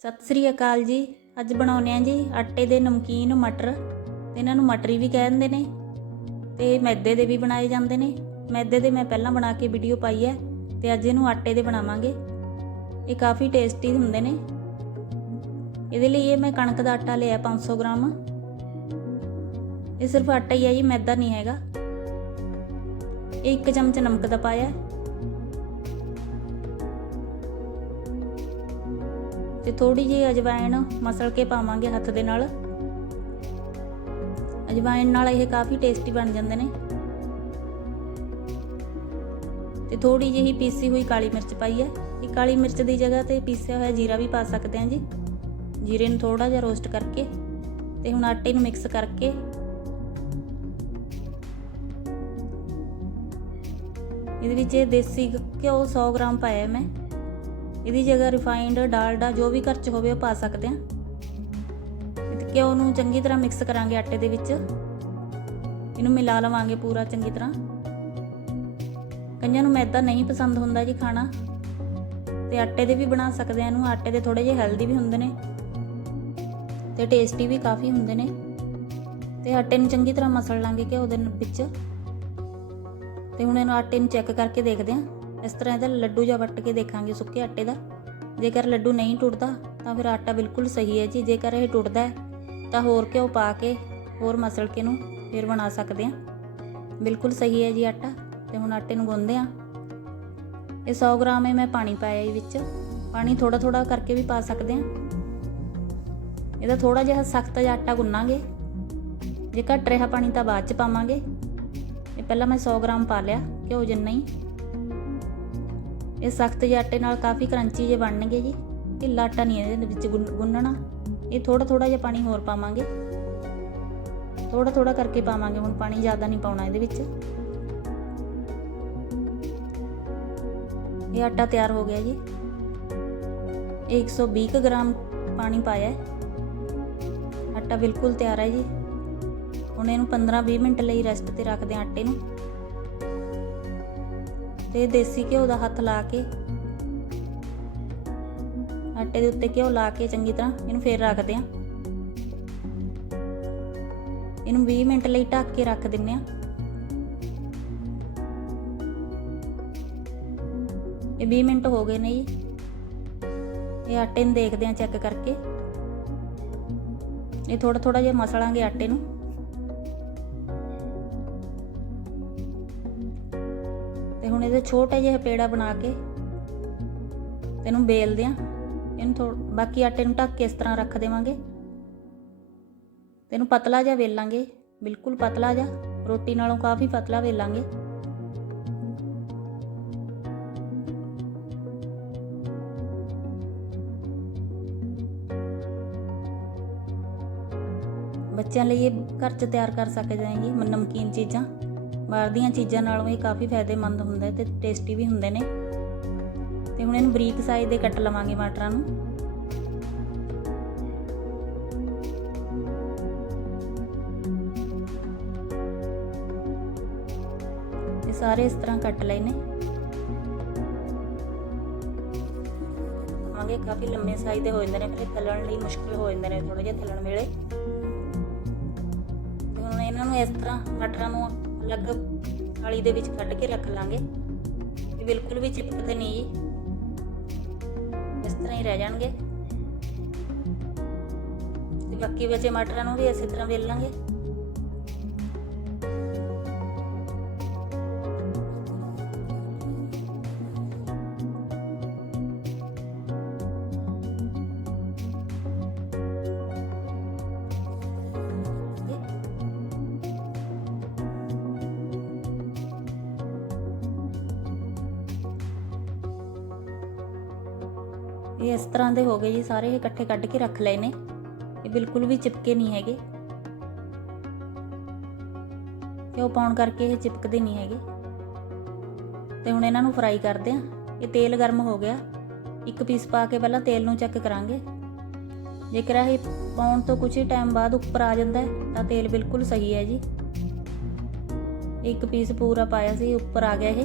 ਸਤਿ ਸ੍ਰੀ ਅਕਾਲ ਜੀ। ਅੱਜ ਬਣਾਉਨੇ ਆ ਜੀ ਆਟੇ ਦੇ ਨਮਕੀਨ, ਮਟਰ। ਇਹਨਾਂ ਨੂੰ ਮਟਰੀ ਵੀ ਕਹਿੰਦੇ ਨੇ। ਤੇ ਮੈਦੇ ਦੇ ਵੀ ਬਣਾਏ ਜਾਂਦੇ ਨੇ। ਮੈਦੇ ਦੇ ਮੈਂ ਪਹਿਲਾਂ ਬਣਾ ਕੇ ਵੀਡੀਓ ਪਾਈ ਹੈ। ਤੇ ਅੱਜ ਇਹਨੂੰ ਆਟੇ ਦੇ ਬਣਾਵਾਂਗੇ। ਇਹ ਕਾਫੀ ਟੇਸਟੀ ਹੁੰਦੇ ਨੇ। ਇਹਦੇ ਲਈ ਇਹ ਮੈਂ ਕਣਕ ਦਾ ਆਟਾ ਲਿਆ 500 ਗ੍ਰਾਮ। ਇਹ ਸਿਰਫ ਆਟਾ ਹੀ ਹੈ ਜੀ, ਮੈਦਾ ਨਹੀਂ ਹੈਗਾ। ਇਹ ਇੱਕ ਚਮਚ ਨਮਕ ਦਾ ਪਾਇਆ। ਤੇ ਥੋੜੀ ਜਿਹੀ ਅਜਵਾਇਣ ਮਸਲ ਕੇ ਪਾਵਾਂਗੇ ਹੱਥ ਦੇ ਨਾਲ। ਅਜਵਾਇਣ ਨਾਲ ਇਹ ਕਾਫੀ ਟੇਸਟੀ ਬਣ ਜਾਂਦੇ ਨੇ। ਤੇ ਥੋੜੀ ਜਿਹੀ ਪੀਸੀ ਹੋਈ ਕਾਲੀ ਮਿਰਚ ਪਾਈ ਹੈ। ਇਹ ਕਾਲੀ ਮਿਰਚ ਦੀ ਜਗ੍ਹਾ ਤੇ ਪੀਸਿਆ ਹੋਇਆ ਜੀਰਾ ਵੀ ਪਾ ਸਕਦੇ ਹਾਂ ਜੀ। ਜੀਰੇ ਨੂੰ ਥੋੜਾ ਜਿਹਾ ਰੋਸਟ ਕਰਕੇ ਤੇ ਹੁਣ ਆਟੇ ਨੂੰ ਮਿਕਸ ਕਰਕੇ ਇਹਦੇ ਵਿੱਚ ਦੇਸੀ ਘਿਓ 100 ਗ੍ਰਾਮ ਪਾਇਆ ਮੈਂ। ਇਹਦੀ ਜਗ੍ਹਾ ਰਿਫਾਈਨਡ ਡਾਲਡਾ ਜੋ ਵੀ ਘਰ 'ਚ ਹੋਵੇ ਉਹ ਪਾ ਸਕਦੇ ਆ ਘਿਓ ਨੂੰ ਚੰਗੀ ਤਰ੍ਹਾਂ ਮਿਕਸ ਕਰਾਂਗੇ ਆਟੇ ਦੇ ਵਿੱਚ। ਇਹਨੂੰ ਮਿਲਾ ਲਵਾਂਗੇ ਪੂਰਾ ਚੰਗੀ ਤਰ੍ਹਾਂ। ਕਈਆਂ ਨੂੰ ਮੈਦਾ ਨਹੀਂ ਪਸੰਦ ਹੁੰਦਾ ਜੀ ਖਾਣਾ। ਤੇ ਆਟੇ ਦੇ ਵੀ ਬਣਾ ਸਕਦੇ ਆ ਇਹਨੂੰ। ਆਟੇ ਦੇ ਥੋੜੇ ਜਿਹੇ ਹੈਲਦੀ ਵੀ ਹੁੰਦੇ ਨੇ। ਤੇ ਟੇਸਟੀ ਵੀ ਕਾਫੀ ਹੁੰਦੇ ਨੇ। ਤੇ ਆਟੇ ਨੂੰ ਚੰਗੀ ਤਰ੍ਹਾਂ ਮਸਲ ਲਾਂਗੇ ਘਿਓ ਦੇ ਵਿੱਚ। ਤੇ ਹੁਣ ਇਹਨੂੰ ਆਟੇ ਨੂੰ ਚੈੱਕ ਕਰਕੇ ਦੇਖਦੇ ਆ ਇਸ ਤਰ੍ਹਾਂ ਇਹਦਾ ਲੱਡੂ ਜਾਂ ਵੱਟ ਕੇ ਦੇਖਾਂਗੇ ਸੁੱਕੇ ਆਟੇ ਦਾ। ਜੇਕਰ ਲੱਡੂ ਨਹੀਂ ਟੁੱਟਦਾ, ਤਾਂ ਫਿਰ ਆਟਾ ਬਿਲਕੁਲ ਸਹੀ ਹੈ ਜੀ। ਜੇਕਰ ਇਹ ਟੁੱਟਦਾ ਹੈ, ਤਾਂ ਹੋਰ ਘਿਓ ਪਾ ਕੇ ਹੋਰ ਮਸਲ ਕੇ ਨੂੰ ਫਿਰ ਬਣਾ ਸਕਦੇ ਹਾਂ। ਬਿਲਕੁਲ ਸਹੀ ਹੈ ਜੀ ਆਟਾ। ਤੇ ਹੁਣ ਆਟੇ ਨੂੰ ਗੁੰਨਦੇ ਹਾਂ। ਇਹ 100 ਗ੍ਰਾਮ ਹੈ ਮੈਂ ਪਾਣੀ ਪਾਇਆ ਇਹ ਵਿੱਚ। ਪਾਣੀ ਥੋੜਾ ਥੋੜਾ ਕਰਕੇ ਵੀ ਪਾ ਸਕਦੇ ਹਾਂ। ਇਹਦਾ ਥੋੜਾ ਜਿਹਾ ਸਖਤ ਜਿਹਾ ਆਟਾ ਗੁੰਨਾਂਗੇ। ਜੇ ਘੱਟ ਰਿਹਾ ਪਾਣੀ ਤਾਂ ਬਾਅਦ ਚ ਪਾਵਾਂਗੇ। ਇਹ ਪਹਿਲਾਂ ਮੈਂ 100 ਗ੍ਰਾਮ ਪਾ ਲਿਆ, ਘਿਓ ਜਿੰਨਾ ਹੀ। ਇਹ ਸਖਤ ਜਿਹੇ ਆਟੇ ਨਾਲ ਕਾਫੀ ਕਰੰਚੀ ਜੇ ਬਣਨਗੇ ਜੀ। ਢਿੱਲਾ ਆਟਾ ਨਹੀਂ ਇਹਦੇ ਵਿੱਚ ਗੁੰਨ- ਗੁੰਨਣਾ। ਇਹ ਥੋੜਾ ਥੋੜਾ ਜਿਹਾ ਪਾਣੀ ਹੋਰ ਪਾਵਾਂਗੇ। ਥੋੜਾ ਥੋੜਾ ਕਰਕੇ ਪਾਵਾਂਗੇ। ਹੁਣ ਪਾਣੀ ਜ਼ਿਆਦਾ ਨਹੀਂ ਪਾਉਣਾ ਇਹਦੇ ਵਿੱਚ। ਇਹ ਆਟਾ ਤਿਆਰ ਹੋ ਗਿਆ ਜੀ। ਇਹ 120 ਕੁ ਗ੍ਰਾਮ ਪਾਣੀ ਪਾਇਆ ਹੈ। ਆਟਾ ਬਿਲਕੁਲ ਤਿਆਰ ਹੈ ਜੀ। ਹੁਣ ਇਹਨੂੰ 15-20 ਮਿੰਟ ਲਈ ਰੈਸਟ ਤੇ ਰੱਖਦੇ ਹਾਂ ਆਟੇ ਨੂੰ। ਤੇ ਦੇਸੀ ਘਿਓ ਦਾ ਹੱਥ ਲਾ ਕੇ। ਆਟੇ ਦੇ ਉੱਤੇ ਘਿਓ ਲਾ ਕੇ ਚੰਗੀ ਤਰ੍ਹਾਂ ਇਹਨੂੰ ਫੇਰ ਰੱਖਦੇ ਆਂ ਇਹਨੂੰ 20 ਮਿੰਟ ਲਈ ਢੱਕ ਕੇ ਰੱਖ ਦਿੰਨੇ ਆ ਇਹ 20 ਮਿੰਟ ਹੋ ਗਏ ਨੇ ਜੀ। ਇਹ ਆਟੇ ਨੂੰ ਦੇਖਦੇ ਆਂ ਚੈੱਕ ਕਰਕੇ। ਇਹ ਥੋੜਾ ਥੋੜਾ ਜਿਹਾ ਮਸਲਾਂਗੇ ਆਟੇ ਨੂੰ। ਇਹਦੇ ਛੋਟੇ ਜਿਹੇ ਪੇੜਾ ਬਣਾ ਕੇ ਇਹਨੂੰ ਬੇਲਦੇ ਆ। ਇਹਨੂੰ ਥੋੜਾ ਬਾਕੀ ਆਟੇ ਨੂੰ ਢੱਕ ਕੇ ਇਸ ਤਰ੍ਹਾਂ ਰੱਖ ਦੇਵਾਂਗੇ। ਤੈਨੂੰ ਪਤਲਾ ਜਿਹਾ ਵੇਲਾਂਗੇ। ਬਿਲਕੁਲ ਪਤਲਾ ਜਿਹਾ। ਰੋਟੀ ਨਾਲੋਂ ਕਾਫੀ ਪਤਲਾ ਵੇਲਾਂਗੇ। ਬੱਚਿਆਂ ਲਈ ਇਹ ਘਰ 'ਚ ਤਿਆਰ ਕਰ ਸਕਦੇ ਜਾਏਗੀ। ਨਮਕੀਨ ਚੀਜ਼ਾਂ। ਬਾਹਰ ਦੀਆਂ ਚੀਜ਼ਾਂ ਨਾਲੋਂ ਇਹ ਕਾਫੀ ਫਾਇਦੇਮੰਦ ਹੁੰਦਾ ਹੈ ਤੇ ਟੇਸਟੀ ਵੀ ਹੁੰਦੇ ਨੇ। ਤੇ ਹੁਣ ਇਹਨੂੰ ਬਰੀਕ ਸਾਈਜ਼ ਦੇ ਕੱਟ ਲਵਾਂਗੇ ਮਟਰਾਂ ਨੂੰ। ਇਹ ਸਾਰੇ ਇਸ ਤਰ੍ਹਾਂ ਕੱਟ ਲਏ ਨੇ। ਆਗੇ ਕਾਫੀ ਲੰਮੇ ਸਾਈਜ਼ ਦੇ ਹੋ ਜਾਂਦੇ ਨੇ ਫਿਰ ਇਹ ਲਈ ਮੁਸ਼ਕਿਲ ਹੋ ਜਾਂਦੇ ਨੇ ਥੋੜੇ ਜਿਹਾ ਤਲਣ ਵੇਲੇ। ਤੇ ਹੁਣ ਇਹਨਾਂ ਨੂੰ ਇਸ ਤਰ੍ਹਾਂ ਮਟਰਾਂ ਨੂੰ ਅਲੱਗ ਥਾਲੀ ਦੇ ਵਿੱਚ ਕੱਢ ਕੇ ਰੱਖ ਲਾਂਗੇ। ਇਹ ਬਿਲਕੁਲ ਵੀ ਚਿਪਕਦੇ ਨਹੀਂ ਜੀ। ਇਸ ਤਰ੍ਹਾਂ ਹੀ ਰਹਿ ਜਾਣਗੇ। ਤੇ ਬਾਕੀ ਬਚੇ ਮਟਰਾਂ ਨੂੰ ਵੀ ਇਸੇ ਤਰ੍ਹਾਂ ਵੇਲ ਲਾਂਗੇ। ਇਹ ਇਸ ਤਰ੍ਹਾਂ ਦੇ ਹੋ ਗਏ ਜੀ, ਸਾਰੇ ਇਹ ਇਕੱਠੇ ਕੱਢ ਕੇ ਰੱਖ ਲਏ ਨੇ। ਇਹ ਬਿਲਕੁਲ ਵੀ ਚਿਪਕੇ ਨਹੀਂ ਹੈਗੇ। ਕਿਉਂ ਪਾਉਣ ਕਰਕੇ ਇਹ ਚਿਪਕਦੇ ਨਹੀਂ ਹੈਗੇ। ਤੇ ਹੁਣ ਇਹਨਾਂ ਨੂੰ ਫਰਾਈ ਕਰਦੇ ਆ ਇਹ ਤੇਲ ਗਰਮ ਹੋ ਗਿਆ। ਇੱਕ ਪੀਸ ਪਾ ਕੇ ਪਹਿਲਾਂ ਤੇਲ ਨੂੰ ਚੈੱਕ ਕਰਾਂਗੇ। ਜੇਕਰ ਇਹ ਪਾਉਣ ਤੋਂ ਕੁਝ ਹੀ ਟਾਈਮ ਬਾਅਦ ਉੱਪਰ ਆ ਜਾਂਦਾ ਹੈ, ਤਾਂ ਤੇਲ ਬਿਲਕੁਲ ਸਹੀ ਹੈ ਜੀ। ਇੱਕ ਪੀਸ ਪੂਰਾ ਪਾਇਆ ਸੀ, ਉੱਪਰ ਆ ਗਿਆ ਇਹ।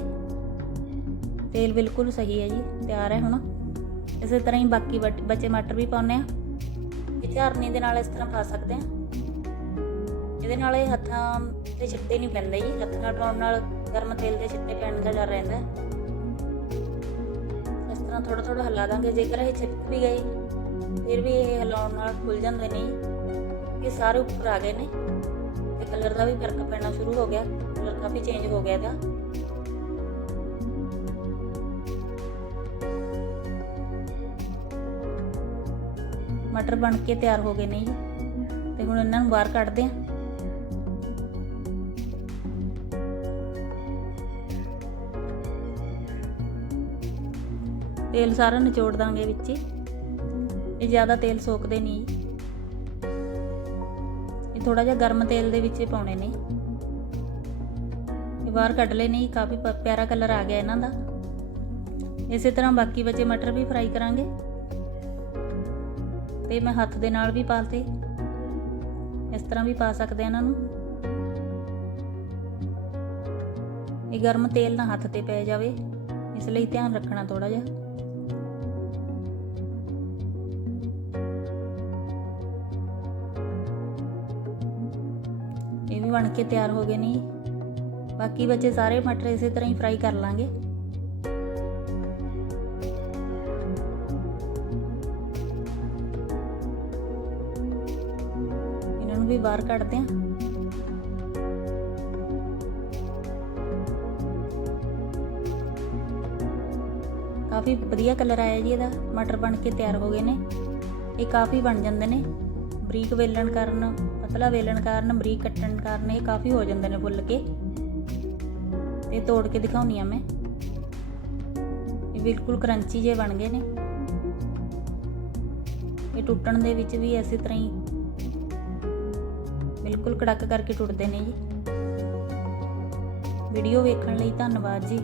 ਤੇਲ ਬਿਲਕੁਲ ਸਹੀ ਹੈ ਜੀ, ਤਿਆਰ ਹੈ ਹੁਣ। ਇਸੇ ਤਰ੍ਹਾਂ ਹੀ ਬਾਕੀ ਬਚੇ ਮਟਰ ਵੀ ਪਾਉਂਦੇ ਆ। ਇਹ ਝਾਰਨੀ ਦੇ ਨਾਲ ਇਸ ਤਰ੍ਹਾਂ ਪਾ ਸਕਦੇ ਆ। ਇਹਦੇ ਨਾਲ ਇਹ ਹੱਥਾਂ ਤੇ ਛਿੱਟੇ ਨਹੀਂ ਪੈਂਦੇ ਜੀ। ਹੱਥ ਨਾਲ ਪਾਉਣ ਨਾਲ ਗਰਮ ਤੇਲ ਦੇ ਛਿੱਟੇ ਪੈਣ ਦਾ ਡਰ ਰਹਿੰਦਾ। ਇਸ ਤਰ੍ਹਾਂ ਥੋੜਾ ਥੋੜਾ ਹਿਲਾ ਦਾਂਗੇ। ਜੇਕਰ ਇਹ ਛਿਪਕ ਵੀ ਗਏ, ਫਿਰ ਵੀ ਇਹ ਹਿਲਾਉਣ ਨਾਲ ਖੁੱਲ ਜਾਂਦੇ ਨੇ। ਇਹ ਸਾਰੇ ਉੱਪਰ ਆ ਗਏ ਨੇ। ਤੇ ਕਲਰ ਦਾ ਵੀ ਫ਼ਰਕ ਪੈਣਾ ਸ਼ੁਰੂ ਹੋ ਗਿਆ। ਕਲਰ ਕਾਫੀ ਚੇਂਜ ਹੋ ਗਿਆ ਇਹਦਾ। ਮਟਰ ਬਣ ਕੇ ਤਿਆਰ ਹੋ ਗਏ ਨੇ ਜੀ। ਤੇ ਹੁਣ ਇਹਨਾਂ ਨੂੰ ਬਾਹਰ ਕੱਢਦੇ ਹਾਂ। ਤੇਲ ਸਾਰਾ ਨਿਚੋੜ ਦਾਂਗੇ ਵਿੱਚ ਹੀ। ਇਹ ਜ਼ਿਆਦਾ ਤੇਲ ਸੋਕਦੇ ਨਹੀਂ ਇਹ ਥੋੜਾ ਜਿਹਾ ਗਰਮ ਤੇਲ ਦੇ ਵਿੱਚ ਪਾਉਣੇ ਨੇ। ਇਹ ਬਾਹਰ ਕੱਢ ਲਏ ਨਹੀਂ ਕਾਫੀ ਪ- ਪਿਆਰਾ ਕਲਰ ਆ ਗਿਆ ਇਹਨਾਂ ਦਾ। ਇਸੇ ਤਰ੍ਹਾਂ ਬਾਕੀ ਬਚੇ ਮਟਰ ਵੀ ਫਰਾਈ ਕਰਾਂਗੇ। ਤੇ ਮੈਂ ਹੱਥ ਦੇ ਨਾਲ ਵੀ ਪਾਲਤੇ। ਇਸ ਤਰ੍ਹਾਂ ਵੀ ਪਾ ਸਕਦੇ ਆ ਇਹਨਾਂ ਨੂੰ। ਇਹ ਗਰਮ ਤੇਲ ਨਾ ਹੱਥ ਤੇ ਪੈ ਜਾਵੇ, ਇਸ ਲਈ ਧਿਆਨ ਰੱਖਣਾ ਥੋੜਾ ਜਿਹਾ। ਇਹ ਵੀ ਬਣ ਕੇ ਤਿਆਰ ਹੋ ਗਏ ਨੇ। ਬਾਕੀ ਬਚੇ ਸਾਰੇ ਮਟਰ ਇਸੇ ਤਰ੍ਹਾਂ ਹੀ ਫਰਾਈ ਕਰ ਲਾਂਗੇ। ਵੀ ਬਾਹਰ ਕੱਢਦੇ ਹਾਂ। ਕਾਫੀ ਵਧੀਆ ਕਲਰ ਆਇਆ ਜੀ ਇਹਦਾ, ਮਟਰ ਬਣ ਕੇ ਤਿਆਰ ਹੋ ਗਏ ਨੇ। ਇਹ ਕਾਫੀ ਬਣ ਜਾਂਦੇ ਨੇ। ਬਰੀਕ ਵੇਲਣ ਕਾਰਨ, ਪਤਲਾ ਵੇਲਣ ਕਾਰਨ, ਬਰੀਕ ਕੱਟਣ ਕਾਰਨ ਇਹ ਕਾਫੀ ਹੋ ਜਾਂਦੇ ਨੇ ਫੁੱਲ ਕੇ। ਤੇ ਤੋੜ ਕੇ ਦਿਖਾਉਣੀ ਆ ਮੈਂ। ਇਹ ਬਿਲਕੁਲ ਕਰੰਚੀ ਜੇ ਬਣ ਗਏ ਨੇ। ਇਹ ਟੁੱਟਣ ਦੇ ਵਿੱਚ ਵੀ ਇਸੇ ਤਰ੍ਹਾਂ ਹੀ ਬਿਲਕੁਲ ਕੜਕ ਕਰਕੇ ਟੁੱਟਦੇ ਨੇ ਜੀ। ਵੀਡੀਓ ਵੇਖਣ ਲਈ ਧੰਨਵਾਦ ਜੀ।